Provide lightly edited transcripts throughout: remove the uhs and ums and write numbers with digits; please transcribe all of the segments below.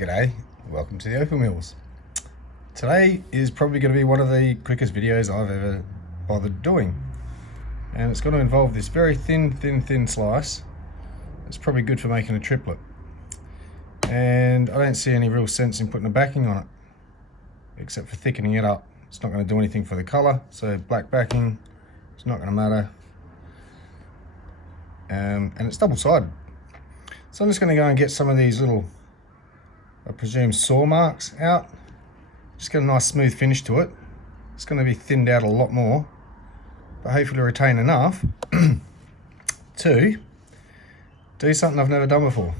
G'day, welcome to the Opal Mills. Today is probably going to be one of the quickest videos I've ever bothered doing. And it's going to involve this very thin slice. It's probably good for making a triplet. And I don't see any real sense in putting a backing on it, except for thickening it up. It's not going to do anything for the colour, so black backing, it's not going to matter. And it's double-sided. So I'm just going to go and get some of these little, I presume, saw marks out. Just get a nice smooth finish to it. It's going to be thinned out a lot more, but hopefully retain enough to do something I've never done before.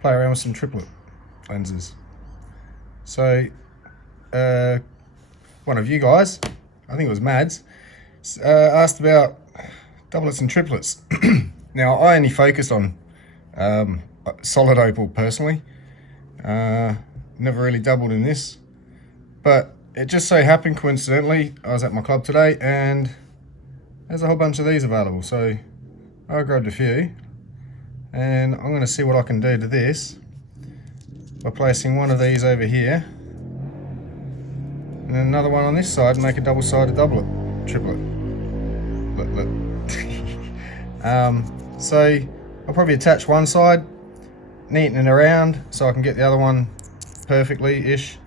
Play around with some triplet lenses. So one of you guys, I think it was Mads, asked about doublets and triplets. Now I only focus on solid opal personally. Never really dabbled in this, but it just so happened coincidentally I was at my club today and there's a whole bunch of these available, so I grabbed a few and I'm going to see what I can do to this by placing one of these over here and then another one on this side and make a double-sided triplet. Look. So I'll probably attach one side, neaten it around so I can get the other one perfectly-ish,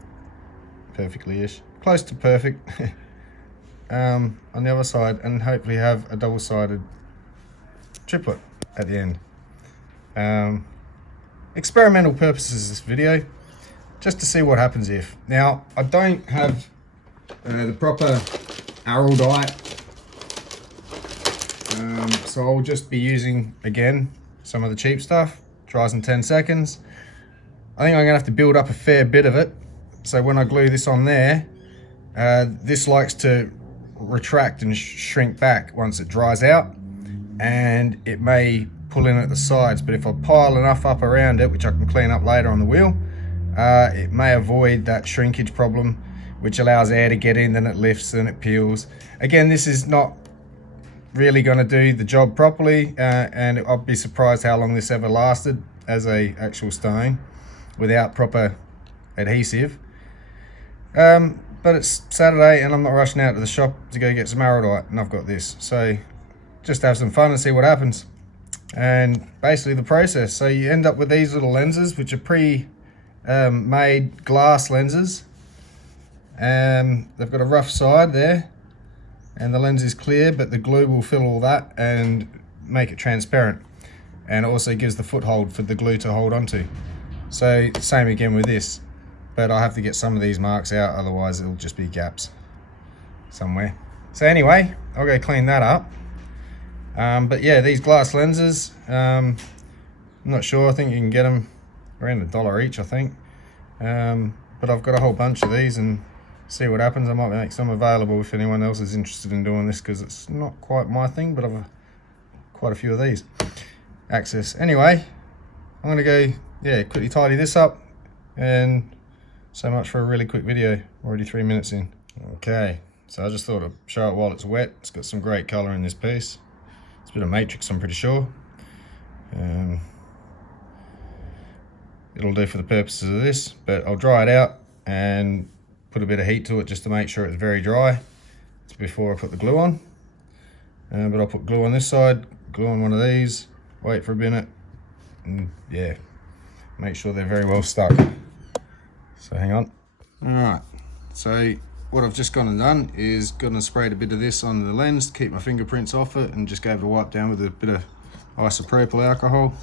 close to perfect on the other side, and hopefully have a double-sided triplet at the end. Experimental purposes this video, just to see what happens if. Now I don't have the proper araldite, so I'll just be using again some of the cheap stuff. Dries in 10 seconds. I think I'm gonna have to build up a fair bit of it, so when I glue this on there, this likes to retract and shrink back once it dries out, and it may pull in at the sides, but if I pile enough up around it, which I can clean up later on the wheel, it may avoid that shrinkage problem, which allows air to get in, then it lifts, then it peels. Again, this is not really going to do the job properly, and I'll be surprised how long this ever lasted as a actual stone without proper adhesive. But it's Saturday and I'm not rushing out to the shop to go get some araldite, and I've got this, so just have some fun and see what happens. And basically the process, so you end up with these little lenses which are pre-made glass lenses, and they've got a rough side there and the lens is clear, but the glue will fill all that and make it transparent, and it also gives the foothold for the glue to hold onto. So same again with this, but I have to get some of these marks out, otherwise it'll just be gaps somewhere. So anyway, I'll go clean that up. But yeah, these glass lenses, I'm not sure, I think you can get them around $1 each, I think. But I've got a whole bunch of these and see what happens. I might make some available if anyone else is interested in doing this, because it's not quite my thing, but I've quite a few of these. Access. Anyway, I'm going to go, quickly tidy this up, and so much for a really quick video. Already 3 minutes in. Okay, so I just thought I'd show it while it's wet. It's got some great colour in this piece. It's a bit of matrix, I'm pretty sure. It'll do for the purposes of this, but I'll dry it out and put a bit of heat to it just to make sure it's very dry. It's before I put the glue on. But I'll put glue on this side, glue on one of these, wait for a minute, and yeah, make sure they're very well stuck. So hang on. Alright, so what I've just gone and done is gone and sprayed a bit of this on the lens to keep my fingerprints off it, and just gave it a wipe down with a bit of isopropyl alcohol.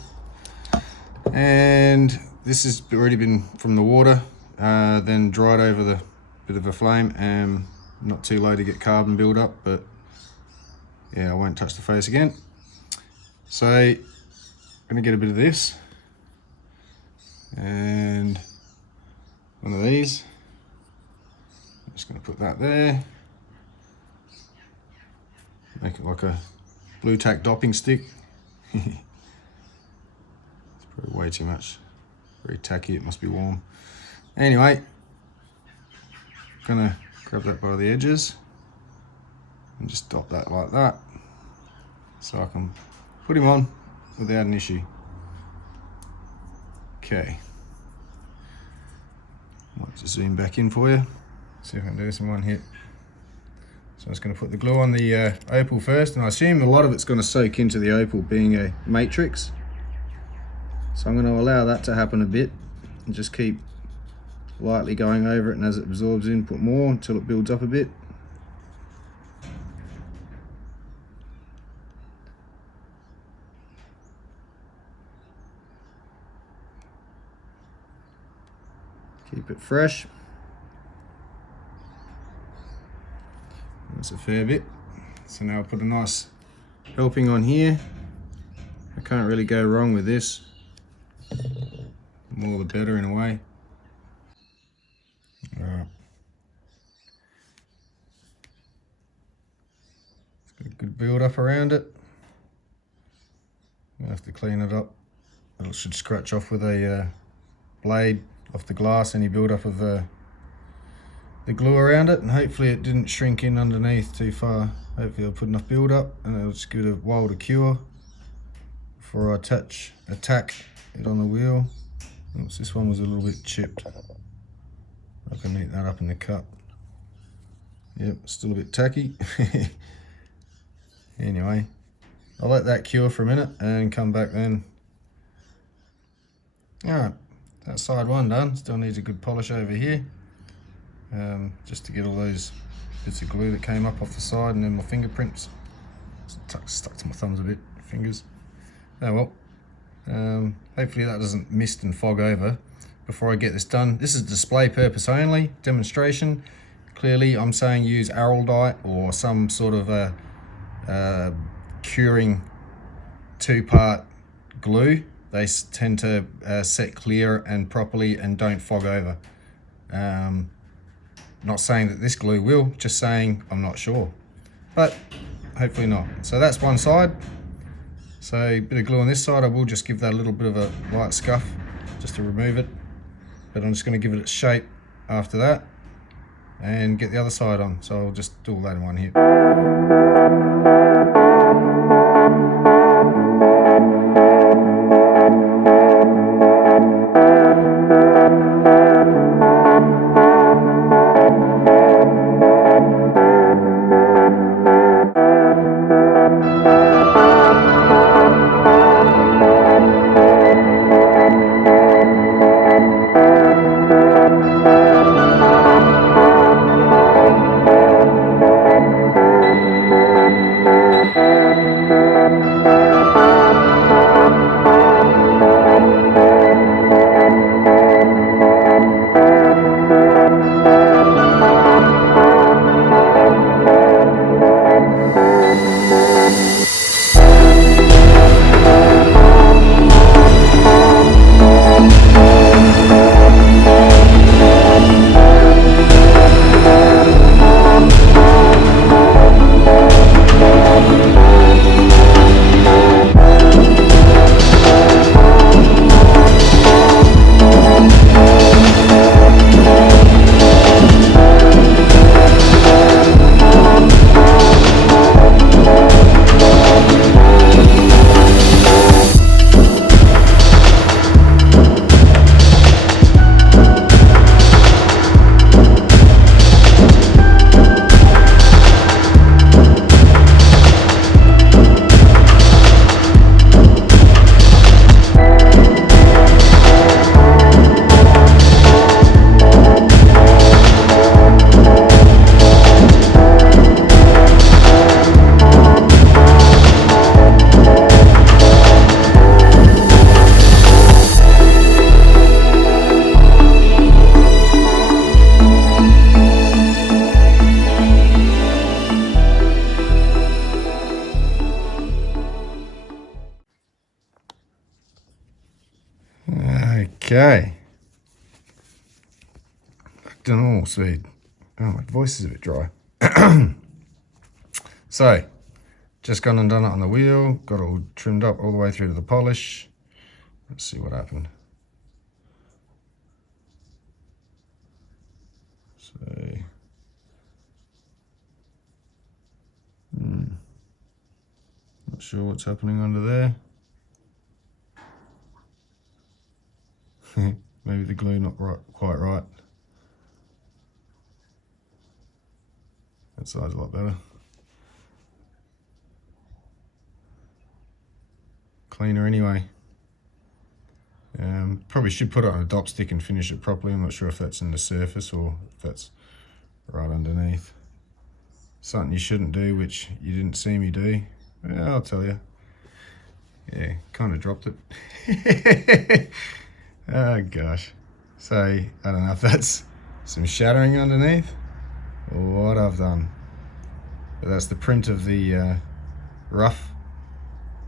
And this has already been from the water, then dried over the bit of a flame, and not too low to get carbon build up, but yeah, I won't touch the face again. So I'm gonna get a bit of this and one of these. I'm just gonna put that there, make it like a blue tack dopping stick. It's probably way too much, very tacky, it must be warm. Anyway, gonna grab that by the edges and just dot that like that, so I can put him on without an issue. Okay, Just zoom back in for you. See if I can do this in one hit. So I'm just going to put the glue on the opal first, and I assume a lot of it's going to soak into the opal being a matrix. So I'm going to allow that to happen a bit and just keep lightly going over it, and as it absorbs in, put more until it builds up a bit. Keep it fresh. That's a fair bit. So now I'll put a nice helping on here. I can't really go wrong with this. The more the better in a way. Alright. It's got a good build up around it. I'm gonna have to clean it up. It should scratch off with a blade off the glass any build up of the glue around it, and hopefully it didn't shrink in underneath too far. Hopefully I'll put enough build up, and I'll just give it a while to cure before I attack it on the wheel. Oops, this one was a little bit chipped. I can neat that up in the cut. Yep, still a bit tacky. Anyway, I'll let that cure for a minute and come back then. Alright, that side one done. Still needs a good polish over here. Just to get all those bits of glue that came up off the side, and then my fingerprints stuck to my thumbs a bit, fingers. Oh well, hopefully that doesn't mist and fog over before I get this done. This is display purpose only, demonstration. Clearly I'm saying use araldite or some sort of a curing two-part glue. They tend to set clear and properly and don't fog over. Not saying that this glue will, just saying I'm not sure, but hopefully not. So that's one side. So a bit of glue on this side. I will just give that a little bit of a light scuff just to remove it, but I'm just going to give it its shape after that and get the other side on. So I'll just do all that in one hit. Okay, back to normal speed. Oh, my voice is a bit dry. So, just gone and done it on the wheel, got it all trimmed up all the way through to the polish. Let's see what happened. So, not sure what's happening under there. Maybe the glue not quite right. That side's a lot better. Cleaner anyway. Probably should put it on a dop stick and finish it properly. I'm not sure if that's in the surface or if that's right underneath. Something you shouldn't do, which you didn't see me do. Well, I'll tell you. Yeah, kind of dropped it. Oh gosh. So, I don't know if that's some shattering underneath or what I've done. But that's the print of the rough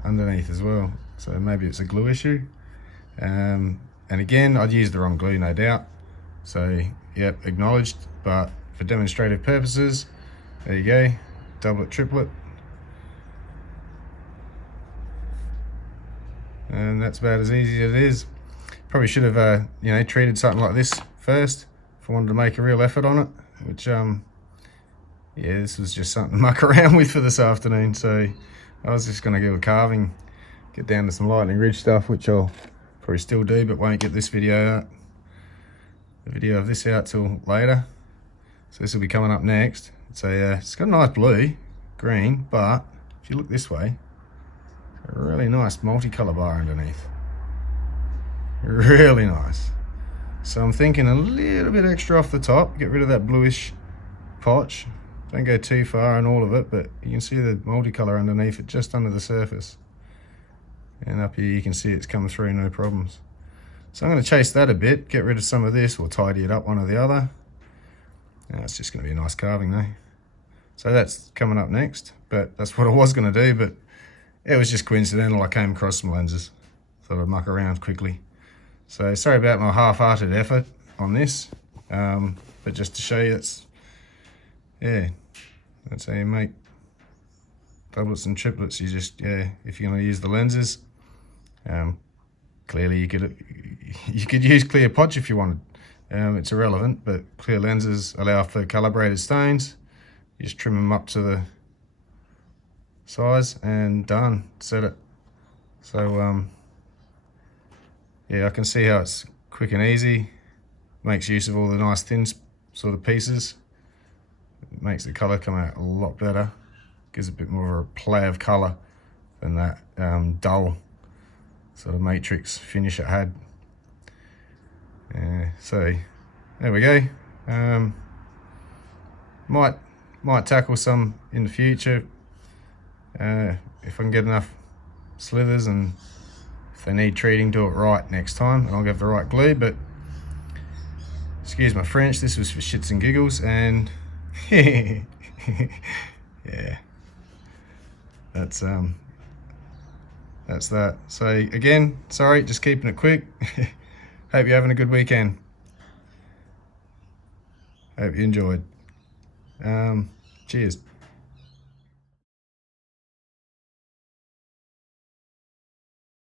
underneath as well. So maybe it's a glue issue. And again, I'd used the wrong glue, no doubt. So, yep, acknowledged. But for demonstrative purposes, there you go, doublet, triplet. And that's about as easy as it is. Probably should have, you know, treated something like this first if I wanted to make a real effort on it. Which, yeah, this was just something to muck around with for this afternoon. So I was just going to do a carving, get down to some lightning ridge stuff, which I'll probably still do, but won't get this video out, the video of this out till later. So this will be coming up next. So it's got a nice blue, green, but if you look this way, a really nice multicolour bar underneath. Really nice. So I'm thinking a little bit extra off the top, get rid of that bluish potch. Don't go too far on all of it, but you can see the multicolour underneath it, just under the surface. And up here you can see it's come through no problems. So I'm going to chase that a bit, get rid of some of this, or tidy it up one or the other. Now it's just going to be a nice carving though. So that's coming up next, but that's what I was going to do, but it was just coincidental. I came across some lenses, thought I'd muck around quickly. So sorry about my half-hearted effort on this, but just to show you that's how you make doublets and triplets. You just, if you're going to use the lenses, clearly you could use clear potch if you wanted. It's irrelevant, but clear lenses allow for calibrated stones. You just trim them up to the size and done, set it. So yeah, I can see how it's quick and easy, makes use of all the nice thin sort of pieces. It makes the colour come out a lot better, gives a bit more of a play of colour than that dull sort of matrix finish it had. So there we go. Might tackle some in the future if I can get enough slithers, and if they need treating, do it right next time, and I'll get the right glue. But excuse my French, this was for shits and giggles, and yeah, that's that. So again, sorry, just keeping it quick. Hope you're having a good weekend. Hope you enjoyed. Cheers.